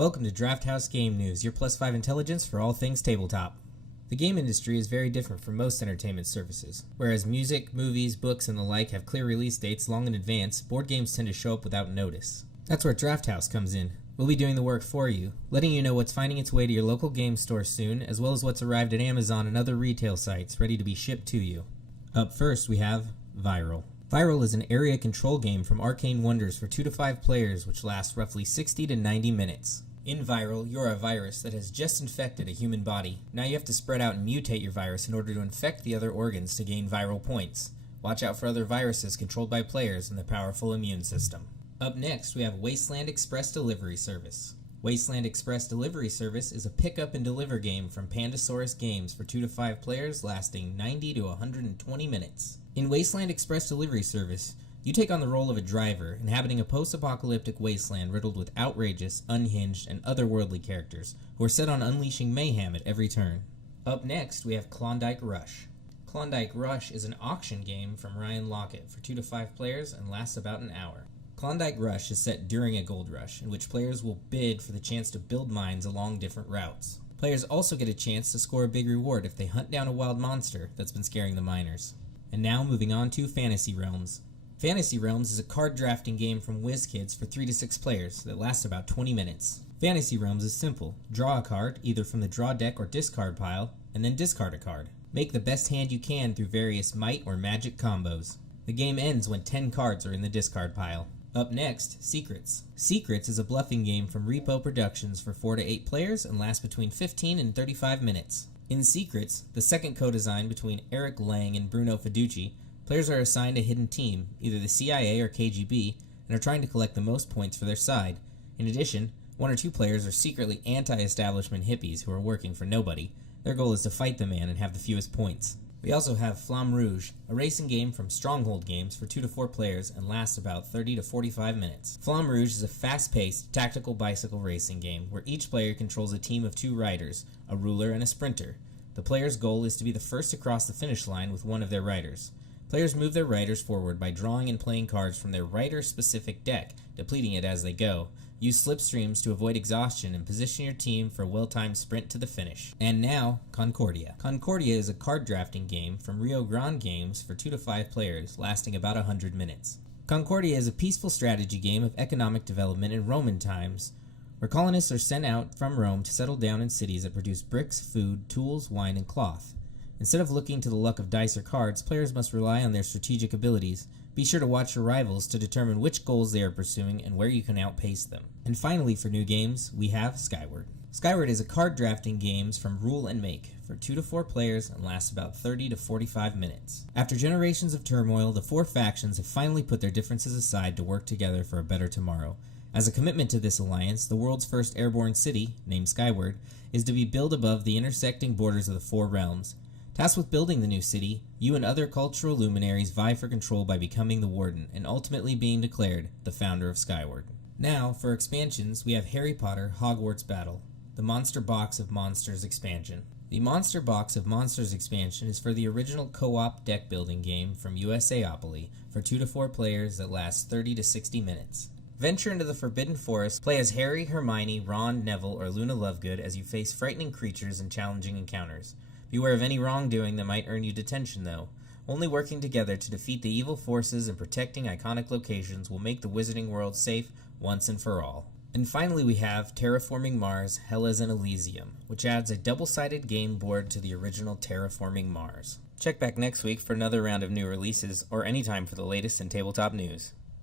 Welcome to Drafthouse Game News, your plus 5 intelligence for all things tabletop. The game industry is very different from most entertainment services. Whereas music, movies, books, and the like have clear release dates long in advance, board games tend to show up without notice. That's where Drafthouse comes in. We'll be doing the work for you, letting you know what's finding its way to your local game store soon, as well as what's arrived at Amazon and other retail sites ready to be shipped to you. Up first, we have Viral. Viral is an area control game from Arcane Wonders for 2 to 5 players, which lasts roughly 60 to 90 minutes. In Viral, you're a virus that has just infected a human body. Now you have to spread out and mutate your virus in order to infect the other organs to gain viral points. Watch out for other viruses controlled by players and the powerful immune system. Up next, we have Wasteland Express Delivery Service. Wasteland Express Delivery Service is a pick-up and deliver game from Pandasaurus Games for 2 to 5 players, lasting 90 to 120 minutes. In Wasteland Express Delivery Service, you take on the role of a driver, inhabiting a post-apocalyptic wasteland riddled with outrageous, unhinged, and otherworldly characters who are set on unleashing mayhem at every turn. Up next, we have Klondike Rush. Klondike Rush is an auction game from Ryan Lockett for 2 to 5 players and lasts about an hour. Klondike Rush is set during a gold rush, in which players will bid for the chance to build mines along different routes. Players also get a chance to score a big reward if they hunt down a wild monster that's been scaring the miners. And now moving on to Fantasy Realms. Fantasy Realms is a card drafting game from WizKids for 3 to 6 players that lasts about 20 minutes. Fantasy Realms is simple. Draw a card, either from the draw deck or discard pile, and then discard a card. Make the best hand you can through various might or magic combos. The game ends when 10 cards are in the discard pile. Up next, Secrets. Secrets is a bluffing game from Repo Productions for 4 to 8 players and lasts between 15 and 35 minutes. In Secrets, the second co-design between Eric Lang and Bruno Fiducci, players are assigned a hidden team, either the CIA or KGB, and are trying to collect the most points for their side. In addition, 1 or 2 players are secretly anti-establishment hippies who are working for nobody. Their goal is to fight the man and have the fewest points. We also have Flamme Rouge, a racing game from Stronghold Games for 2 to 4 players and lasts about 30 to 45 minutes. Flamme Rouge is a fast-paced, tactical bicycle racing game where each player controls a team of 2 riders, a ruler and a sprinter. The player's goal is to be the first to cross the finish line with one of their riders. Players move their riders forward by drawing and playing cards from their rider-specific deck, depleting it as they go. Use slipstreams to avoid exhaustion and position your team for a well-timed sprint to the finish. And now, Concordia. Concordia is a card drafting game from Rio Grande Games for 2 to 5 players, lasting about 100 minutes. Concordia is a peaceful strategy game of economic development in Roman times, where colonists are sent out from Rome to settle down in cities that produce bricks, food, tools, wine, and cloth. Instead of looking to the luck of dice or cards, players must rely on their strategic abilities. Be sure to watch your rivals to determine which goals they are pursuing and where you can outpace them. And finally, for new games, we have Skyward. Skyward is a card drafting game from Rule and Make for 2 to 4 players and lasts about 30 to 45 minutes. After generations of turmoil, the 4 factions have finally put their differences aside to work together for a better tomorrow. As a commitment to this alliance, the world's first airborne city, named Skyward, is to be built above the intersecting borders of the 4 realms. Tasked with building the new city, you and other cultural luminaries vie for control by becoming the Warden and ultimately being declared the founder of Skyward. Now, for expansions, we have Harry Potter Hogwarts Battle, the Monster Box of Monsters expansion. The Monster Box of Monsters expansion is for the original co-op deck building game from USAopoly for 2 to 4 players that lasts 30 to 60 minutes. Venture into the Forbidden Forest, play as Harry, Hermione, Ron, Neville, or Luna Lovegood as you face frightening creatures and challenging encounters. Beware of any wrongdoing that might earn you detention, though. Only working together to defeat the evil forces and protecting iconic locations will make the Wizarding World safe once and for all. And finally we have Terraforming Mars, Hellas and Elysium, which adds a double-sided game board to the original Terraforming Mars. Check back next week for another round of new releases, or anytime for the latest in tabletop news.